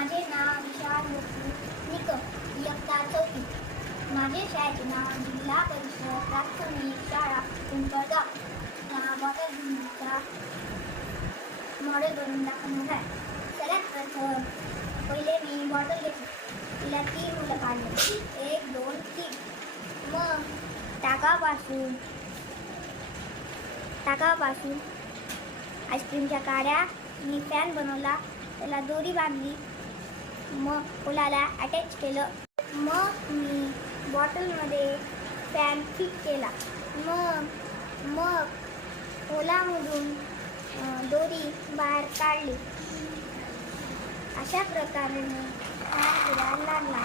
माझे नाव विशाल निकम, इयत्ता 4. माझे शाळेचे नाव जिल्हा परिषद प्राथमिक शाळा पिंपळगाव. या बॉटल घेऊनचा मॉडेल बनवून दाखवणार आहे. सगळ्यात प्रथम पहिले मी बॉटल घेतली, तिला 3 मुलं काढली, 1 2 3. मग टाकापासून आईस्क्रीमच्या काड्या मी फॅन बनवला, त्याला दोरी बांधली, मग फुलाला अटॅच केलं. मग मी बॉटलमध्ये फॅन फिट केला. मग फुलामधून दोरी बाहेर काढली. अशा प्रकारे मी फॅन फिरायला लागला.